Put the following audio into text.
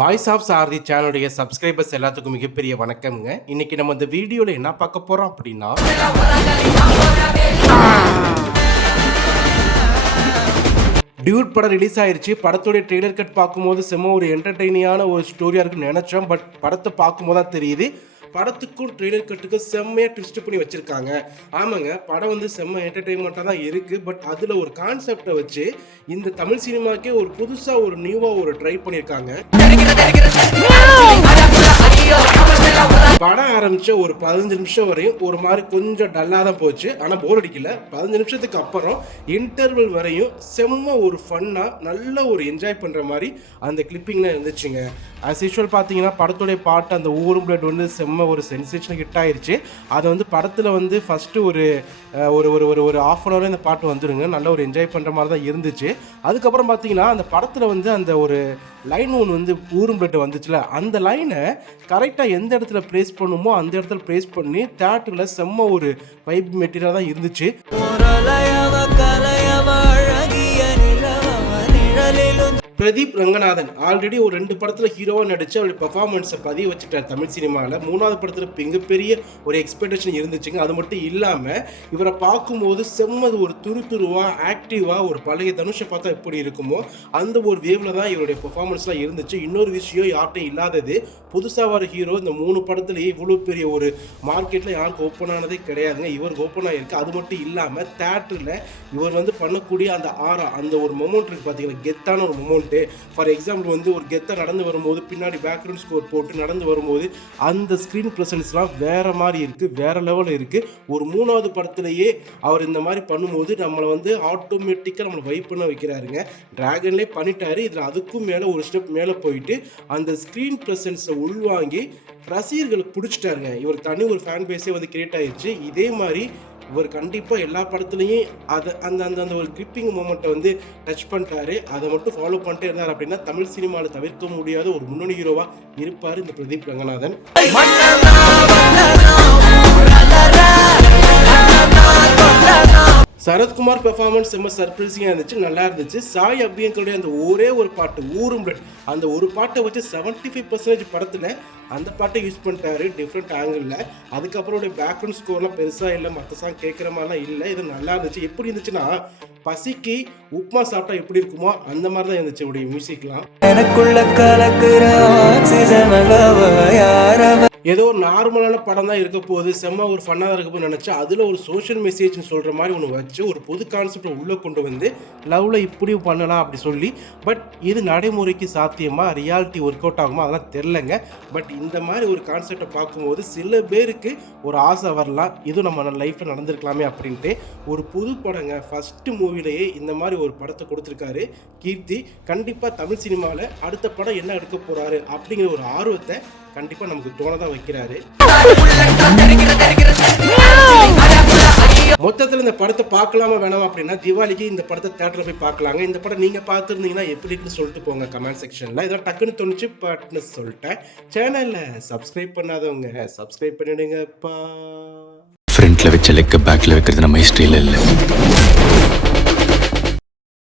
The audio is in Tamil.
வாய்ஸ் ஆஃப் சாரதி சேனலுடைய சப்ஸ்கிரைபர்ஸ் எல்லாத்துக்கும் மிகப்பெரிய வணக்கம்ங்க. இன்னைக்கு நம்ம இந்த வீடியோல என்ன பார்க்க போறோம் அப்படின்னா, டியூட் படம் ரிலீஸ் ஆயிருச்சு. படத்துடைய ட்ரெய்லர் கட் பார்க்கும்போது செம்ம ஒரு என்டர்டெய்னிங்கான ஒரு ஸ்டோரியா இருக்குன்னு நினைச்சோம். பட் படத்தை பார்க்கும்போது தான் தெரியுது படத்துக்கும் ட்ரெய்லர் கட்டுக்கும் செம்மையாக ட்விஸ்ட் பண்ணி வச்சுருக்காங்க. ஆமாங்க, படம் வந்து செம்ம என்டர்டெயின்மெண்ட்டாக தான் இருக்குது. பட் அதில் ஒரு கான்செப்டை வச்சு இந்த தமிழ் சினிமாக்கே ஒரு புதுசாக ஒரு நியூவாக ஒரு ட்ரை பண்ணியிருக்காங்க. படம் ஆரம்பிச்ச ஒரு 15 நிமிஷம் வரையும் ஒரு மாதிரி கொஞ்சம் டல்லாக தான் போச்சு. ஆனால் போர் அடிக்கல. 15 நிமிஷத்துக்கு அப்புறம் இன்டர்வல் வரையும் செம்ம ஒரு ஃபன்னாக நல்ல ஒரு என்ஜாய் பண்ணுற மாதிரி அந்த கிளிப்பிங்லாம் இருந்துச்சுங்க. ஆஸ் யூஷுவல் பார்த்தீங்கன்னா படத்துடைய பாட்டு அந்த ஊரும் பிளட் வந்து செம்ம ஒரு சென்சேஷனல் ஹிட் ஆயிடுச்சு. அதை வந்து படத்தில் வந்து ஃபஸ்ட்டு ஒரு ஒரு ஒரு ஒரு ஆஃப் அன் ஹவரில் இந்த பாட்டு வந்துடுங்க. நல்ல ஒரு என்ஜாய் பண்ணுற மாதிரி தான் இருந்துச்சு. அதுக்கப்புறம் பார்த்தீங்கன்னா அந்த படத்தில் வந்து அந்த ஒரு லைன் ஒன்று வந்து ஊரும் பிளட் வந்துச்சுல, அந்த லைனை கரெக்டாக எந்த இடத்துல ப்ளேஸ் பண்ணுமோ அந்த இடத்துல ப்ளேஸ் பண்ணி தியேட்டரில் செம்ம ஒரு வைப் மெட்டீரியலாக தான் இருந்துச்சு. பிரதீப் ரங்கநாதன் ஆல்ரெடி ஒரு 2 படத்தில் ஹீரோவாக நடித்து அவருடைய பெர்ஃபார்மன்ஸை பதிய வச்சுட்டார் தமிழ் சினிமாவில். 3வது படத்தில் மிகப்பெரிய ஒரு எக்ஸ்பெக்டேஷன் இருந்துச்சுங்க. அது மட்டும் இல்லாமல் இவரை பார்க்கும்போது செம்மது ஒரு துருவாக ஆக்டிவாக ஒரு பழைய தனுஷை பார்த்தா எப்படி இருக்குமோ அந்த ஒரு வேவில் தான் இவருடைய பெர்ஃபார்மன்ஸ்லாம் இருந்துச்சு. இன்னொரு விஷயம் யார்கிட்டையும் இல்லாதது, புதுசாக வர ஹீரோ இந்த 3 படத்துலேயே இவ்வளோ பெரிய ஒரு மார்க்கெட்டில் யாருக்கு ஓப்பன் ஆனதே கிடையாதுங்க. இவருக்கு ஓப்பன் ஆகிருக்கு. அது மட்டும் இல்லாமல் தேட்டரில் இவர் வந்து பண்ணக்கூடிய அந்த அந்த ஒரு மொமெண்ட் இருக்குது பார்த்தீங்கன்னா, கெத்தான ஒரு மொமெண்ட். ஃபார் எக்ஸாம்பிள் வந்து ஒரு கெத்தை நடந்து வரும்போது பின்னாடி பேக்ரவுண்ட் ஸ்கோர் போட்டு நடந்து வரும்போது அந்த ஸ்க்ரீன் ப்ரெசன்ஸ்லாம் வேறு மாதிரி இருக்குது, வேறு லெவலில் இருக்குது. ஒரு 3வது படத்துலையே அவர் இந்த மாதிரி பண்ணும்போது நம்மளை வந்து ஆட்டோமேட்டிக்காக நம்மளை வைப் பண்ண வைக்கிறாருங்க. டிராகன்லேயே பண்ணிட்டாரு. இதில் அதுக்கும் மேலே ஒரு ஸ்டெப் மேலே போயிட்டு அந்த ஸ்க்ரீன் ப்ரெசன்ஸை உள்வாங்கி ரசிகர்களுக்கு பிடிச்சிட்டாருங்க. இவர் தனி ஒரு ஃபேன் பேஸே வந்து கிரியேட் ஆகிடுச்சு. இதே மாதிரி இவர் கண்டிப்பாக எல்லா படத்துலையும் அதை அந்த அந்த அந்த ஒரு கிரிப்பிங் மூமெண்ட்டை வந்து டச் பண்ணிட்டாரு. அதை மட்டும் ஃபாலோ பண்ணிட்டே இருந்தார் அப்படின்னா தமிழ் சினிமாவில் தவிர்க்க முடியாத ஒரு முன்னணி ஹீரோவாக இருப்பார் இந்த பிரதீப் ரங்கநாதன். சரத்குமார் பெர்ஃபார்மன்ஸ் செம்ம சர்ப்ரைசிங்காக இருந்துச்சு, நல்லா இருந்துச்சு. சாய் அபியங்கருடைய அந்த ஒரே ஒரு பாட்டு ஊரும் பிளட், அந்த ஒரு பாட்டை வச்சு 75% படத்தில் அந்த பாட்டை யூஸ் பண்ணிட்டாரு டிஃப்ரெண்ட் ஆங்கிளில். அதுக்கப்புறம் பேக்ரவுண்ட் ஸ்கோர்லாம் பெருசாக இல்லை, மற்ற சாங் கேட்குற மாதிரிலாம் இல்லை. இது நல்லா இருந்துச்சு. எப்படி இருந்துச்சுன்னா பசிக்கு உப்மா சாப்பிட்டா எப்படி இருக்குமோ அந்த மாதிரி தான் இருந்துச்சு உடைய மியூசிக்லாம். ஏதோ ஒரு நார்மலான படம் தான் இருக்க போகுது, செம்ம ஒரு ஃபன்னாக இருக்க போது நினச்சா அதில் ஒரு சோஷியல் மெசேஜ்னு சொல்கிற மாதிரி ஒன்று வச்சு ஒரு பொது கான்செப்டை உள்ளே கொண்டு வந்து லவ்வில் இப்படி பண்ணலாம் அப்படி சொல்லி. பட் இது நடைமுறைக்கு சாத்தியமா, ரியாலிட்டி ஒர்க் அவுட் ஆகுமா அதெல்லாம் தெரிலங்க. பட் இந்த மாதிரி ஒரு கான்செப்டை பார்க்கும்போது சில பேருக்கு ஒரு ஆசை வரலாம், இதுவும் நம்ம லைஃப்பில் நடந்திருக்கலாமே அப்படின்ட்டு. ஒரு புது படங்க, ஃபஸ்ட்டு மூவிலேயே இந்த மாதிரி ஒரு படத்தை கொடுத்துருக்காரு கீர்த்தி. கண்டிப்பாக தமிழ் சினிமாவில் அடுத்த படம் என்ன எடுக்க போகிறாரு அப்படிங்கிற ஒரு ஆர்வத்தை கண்டிப்பாக நமக்கு தோணதான் வைக்கிறாரு. மொத்தத்தில் இந்த படத்தை பார்க்கலாமா வேணாம் அப்படின்னா தீபாவளிக்கு இந்த படத்தை தேட்டரில் போய் பார்க்கலாங்க. இந்த படம் நீங்கள் பார்த்துருந்தீங்கன்னா எப்படி இருக்குன்னு சொல்லிட்டு போங்க கமெண்ட் செக்ஷனில். இதெல்லாம் டக்குன்னு தோணுச்சு பட்னு சொல்லிட்டேன். சேனலில் சப்ஸ்கிரைப் பண்ணாதவங்க சப்ஸ்கிரைப் பண்ணிடுங்கப்பா. ஃப்ரண்ட்ல வச்ச லெக்க பேக்ல வைக்கிறது நம்ம ஹிஸ்ட்ரியில் இல்லை.